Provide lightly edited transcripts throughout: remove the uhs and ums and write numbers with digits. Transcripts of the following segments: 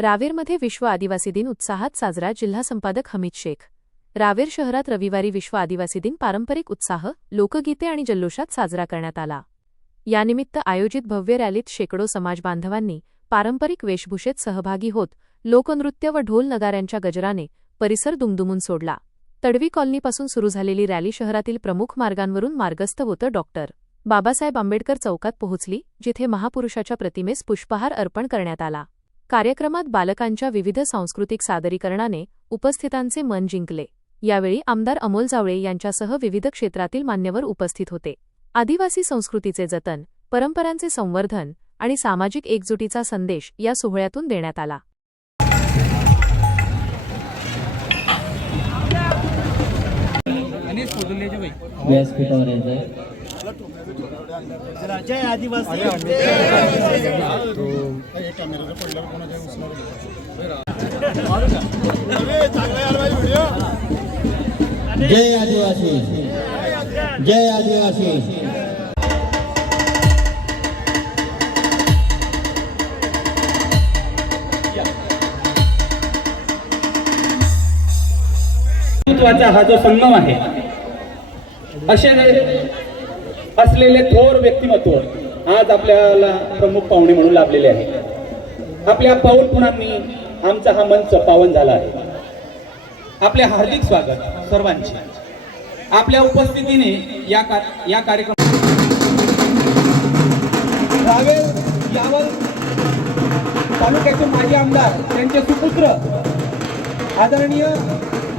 रावेरमध्ये विश्व आदिवासी दिन उत्साहात साजरा. जिल्हा संपादक हमीद शेख. रावेर शहरात रविवारी विश्व आदिवासी दिन पारंपरिक उत्साह, लोकगीते आणि जल्लोषात साजरा करण्यात आला. यानिमित्त आयोजित भव्य रॅलीत शेकडो समाजबांधवांनी पारंपरिक वेशभूषेत सहभागी होत लोकनृत्य व ढोल नगाऱ्यांच्या गजराने परिसर दुमदुमून सोडला. तडवी कॉलनीपासून सुरू झालेली रॅली शहरातील प्रमुख मार्गांवरून मार्गस्थ होत डॉ. बाबासाहेब आंबेडकर चौकात पोहोचली, जिथे महापुरुषाच्या प्रतिमेस पुष्पहार अर्पण करण्यात आला. कार्यक्रमात बालकांच्या विविध सांस्कृतिक सादरीकरणाने उपस्थितांचे मन जिंकले. यावेळी आमदार अमोल जावळे यांच्यासह विविध क्षेत्रातील मान्यवर उपस्थित होते. आदिवासी संस्कृतीचे जतन, परंपरांचे संवर्धन आणि सामाजिक एकजुटीचा संदेश या सोहळ्यातून देण्यात आला. जय आदिवासी जय आदिवासी जय आदिवासी. हा जो संगम आहे, असे असलेले थोर व्यक्तिमत्व आज आपल्याला प्रमुख पाहुणे म्हणून लाभलेले आहे. आपल्या पाऊल पुणांनी आमचा हा मंच पावन झाला आहे. आपले हार्दिक स्वागत सर्वांचे. आपल्या उपस्थितीने या कार्यक्रम रावेर यावल तालुक्याचे माजी आमदार त्यांचे सुपुत्र आदरणीय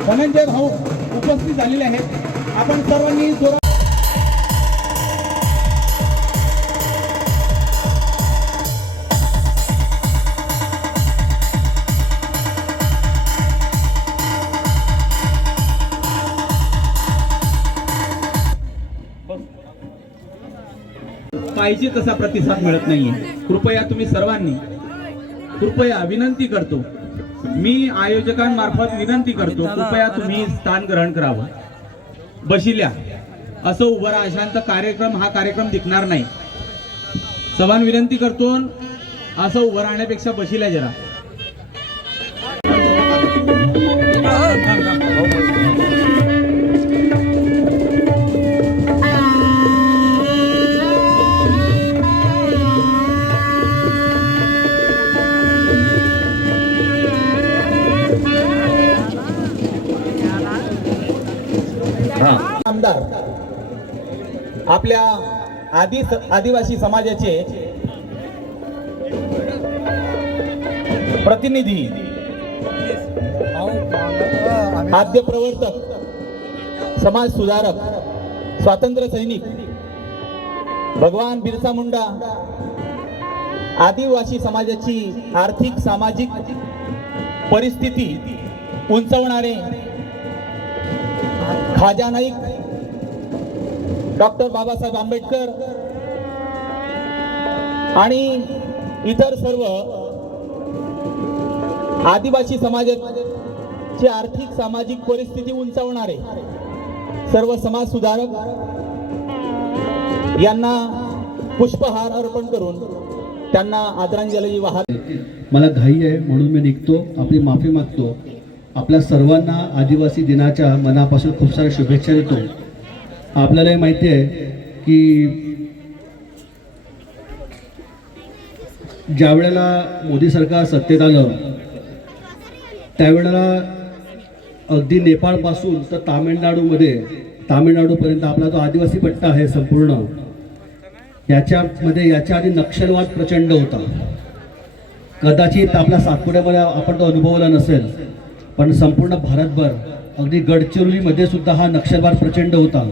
धनंजय भाऊ उपस्थित झालेले आहेत. आपण सर्वांनी जोरात पाहिजे तसा प्रतिसाद मिळत नाहीये. कृपया तुम्ही सर्वांनी विनंती करतो, मी आयोजकांमार्फत विनंती करतो, कृपया तुम्ही स्थान ग्रहण करावं. बशिल्या असं उभं राहा, अशांत हा कार्यक्रम दिखणार नाही. सर्वांना विनंती करतो, असं उभं राहण्यापेक्षा बशिल्या जरा. आमदार आपल्या आदिवासी समाजाचे प्रतिनिधी, आद्य प्रवर्तक, समाज सुधारक, स्वातंत्र्य सैनिक भगवान बिरसा मुंडा आदिवासी समाजाची आर्थिक सामाजिक परिस्थिती उंचवणारे खाजा नाईक, डॉक्टर बाबासाहेब आंबेडकर आणि इतर सर्व आदिवासी समाजाची आर्थिक सामाजिक परिस्थिती उंचावणारे सर्व समाज सुधारक यांना पुष्पहार अर्पण करून त्यांना आदरांजली वाहते. मला घाई आहे म्हणून मी निघतो. आपली माफी मागतो. आपल्या सर्वांना आदिवासी दिनाच्या मनापासून खूप साऱ्या शुभेच्छा देतो. आपल्यालाही माहिती आहे की ज्या वेळेला मोदी सरकार सत्तेत आलं त्यावेळेला अगदी नेपाळपासून तर तामिळनाडूपर्यंत आपला जो आदिवासी पट्टा आहे संपूर्ण, याच्या आधी नक्षलवाद प्रचंड होता. कदाचित आपल्या सातपुड्यामध्ये आपण तो अनुभवला नसेल, पण संपूर्ण भारतभर अगदी गडचिरोलीमध्ये सुद्धा हा नक्षलवाद प्रचंड होता.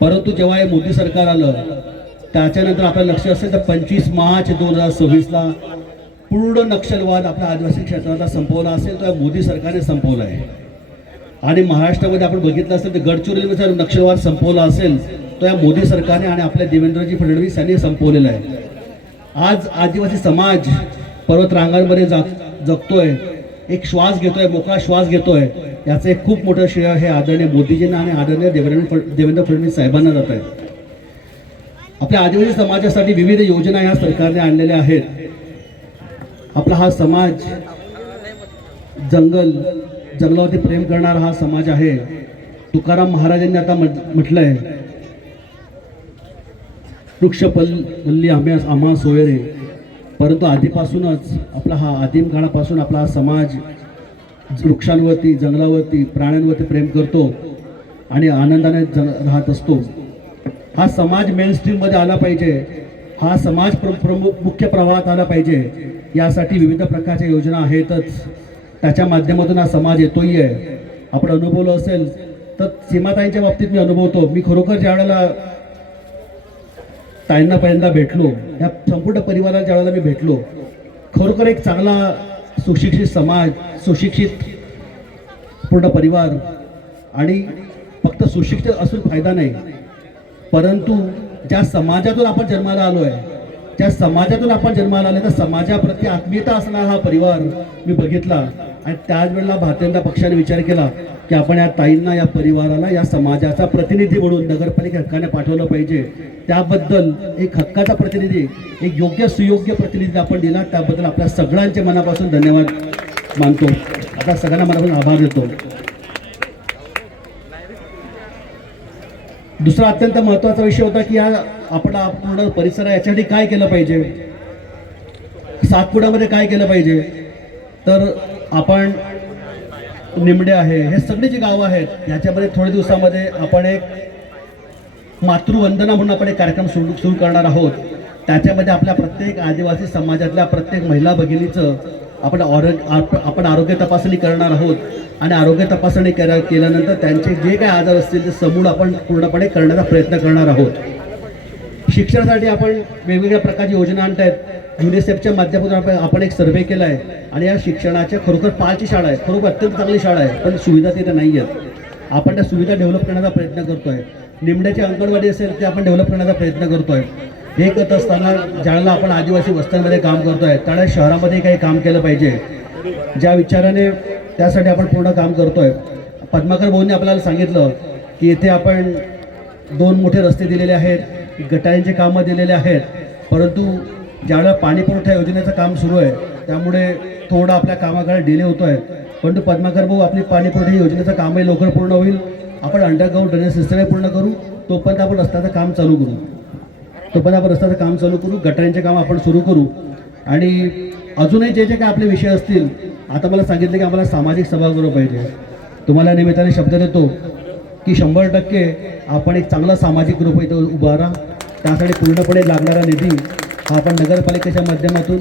परंतु जेव्हा हे मोदी सरकार आलं त्याच्यानंतर आपलं लक्ष असेल तर 25 मार्च 2026ला पूर्ण नक्षलवाद आपल्या आदिवासी क्षेत्राला संपवला असेल तर मोदी सरकारने संपवला आहे. आणि महाराष्ट्रामध्ये आपण बघितलं असेल तर गडचिरोलीमध्ये नक्षलवाद संपवला असेल तर या मोदी सरकारने आणि आपल्या देवेंद्रजी फडणवीस यांनी संपवलेला आहे. आज आदिवासी समाज पर्वत रांगांमध्ये जगतोय, एक श्वास घेतोय, मोकळा श्वास घेतोय. याचं एक खूप मोठं श्रेय हे आदरणीय मोदीजींना आणि आदरणीय देवेंद्र फडणवीस साहेबांना जात आहे. आपल्या आदिवासी समाजासाठी विविध योजना या सरकारने आणलेल्या आहेत. आपला हा समाज जंगलावरती प्रेम करणारा हा समाज आहे. तुकाराम महाराजांनी आता म्हटलंय, वृक्षपल्ली आम्हा सोयरे. परंतु आधीपासूनच आपला हा आदिम काळापासून आपला हा समाज वृक्षांवरती, जंगलावरती, प्राण्यांवरती प्रेम करतो आणि आनंदाने राहत असतो. हा समाज मेनस्ट्रीममध्ये आला पाहिजे, हा समाज मुख्य प्रवाहात आला पाहिजे. यासाठी विविध प्रकारच्या योजना आहेतच, त्याच्या माध्यमातून हा समाज येतोही आहे. आपण अनुभवलं असेल तर सीमाताईंच्या बाबतीत मी अनुभवतो. मी खरोखर ज्या वेळेला ताईंना पहिल्यांदा भेटलो, या संपूर्ण परिवाराला ज्या वेळेला मी भेटलो, खरोखर एक चांगला सुशिक्षित समाज, सुशिक्षित पूर्ण परिवार. आणि फक्त सुशिक्षित असून फायदा नाही, परंतु ज्या समाजातून आपण जन्माला आलो आहे, ज्या समाजातून आपण जन्माला आलो, त्या समाजाप्रती आत्मीयता असणारा हा परिवार मी बघितला. आणि त्याच वेळेला भारतीय जनता पक्षाने विचार केला की आपण या ताईंना, या परिवाराला, या समाजाचा प्रतिनिधी म्हणून नगरपालिका हक्काने पाठवलं पाहिजे. त्याबद्दल एक हक्काचा प्रतिनिधी, एक योग्य सुयोग्य प्रतिनिधी आपण दिला, त्याबद्दल आपल्या सगळ्यांचे मनापासून धन्यवाद मानतो. आपल्या सगळ्यांना मनापासून आभार देतो. दुसरा अत्यंत महत्त्वाचा विषय होता की आपला पूर्ण परिसर आहे, याच्यासाठी काय केलं पाहिजे, सातपुड्यामध्ये काय केलं पाहिजे. तर आपण निमडे आहे, हे सगळे जी गावं आहेत, ह्याच्यामध्ये थोड्या दिवसामध्ये आपण एक मातृवंदना म्हणून आपण एक कार्यक्रम सुरू करणार आहोत. त्याच्यामध्ये आपल्या प्रत्येक आदिवासी समाजातल्या प्रत्येक महिला भगिनीचं आपण आरोग्य तपासणी करणार आहोत. आणि आरोग्य तपासणी केल्यानंतर त्यांचे जे काही आजार असतील ते समूळ आपण पूर्णपणे करण्याचा प्रयत्न करणार आहोत. शिक्षणासाठी आपण वेगवेगळ्या प्रकारची योजना आणत आहेत. युनिसेफच्या माध्यमातून आपण एक सर्व्हे केला आहे आणि या शिक्षणाच्या खरोखर 5ची शाळा आहे, खरोखर अत्यंत चांगली शाळा आहे, पण सुविधा तिथे नाही आहेत. आपण त्या सुविधा डेव्हलप करण्याचा प्रयत्न करतोय. निमड्याची अंगणवाडी असेल ते आपण डेव्हलप करण्याचा प्रयत्न करतोय. हे करत असताना ज्यावेळेला आपण आदिवासी वस्त्यांमध्ये काम करतोय, त्यावेळेस शहरामध्ये काही काम केलं पाहिजे, ज्या विचाराने त्यासाठी आपण पूर्ण काम करतोय. पद्माकर भाऊंनी आपल्याला सांगितलं की इथे आपण 2 मोठे रस्ते दिलेले आहेत, गटारींचे कामं दिलेले आहेत, परंतु ज्यावेळेला पाणी पुरवठा योजनेचं काम सुरू आहे त्यामुळे थोडं आपल्या कामाकडे डिले होतो आहे. परंतु पद्माकर भाऊ आपली पाणी पुरवठा योजनेचं कामही लवकर पूर्ण होईल. आपण अंडरग्राऊंड ड्रेनेज सिस्टमही पूर्ण करू, तोपर्यंत आपण रस्त्याचं काम चालू करू. गटारींचे काम आपण सुरू करू. आणि अजूनही जे काय आपले विषय असतील, आता मला सांगितलं की आम्हाला सामाजिक सभागृह पाहिजे. तुम्हाला निमित्ताने शब्द देतो की 100% आपण एक चांगला सामाजिक ग्रुप इथं उभारा. त्यासाठी पूर्णपणे लागणारा निधी हा आपण नगरपालिकेच्या माध्यमातून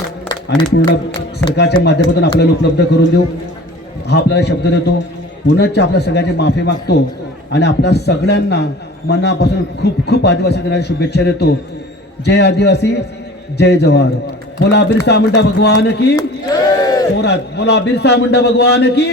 आणि पूर्ण सरकारच्या माध्यमातून आपल्याला उपलब्ध करून देऊ, हा आपल्याला शब्द देतो. पुनश्च आपल्या सगळ्यांची माफी मागतो आणि आपल्या सगळ्यांना मनापासून खूप खूप आदिवासी दिनाच्या शुभेच्छा देतो. जय आदिवासी, जय जवाहर. बोला बिरसा मुंडा भगवान की, जोरात बोला बिरसा मुंडा भगवान की.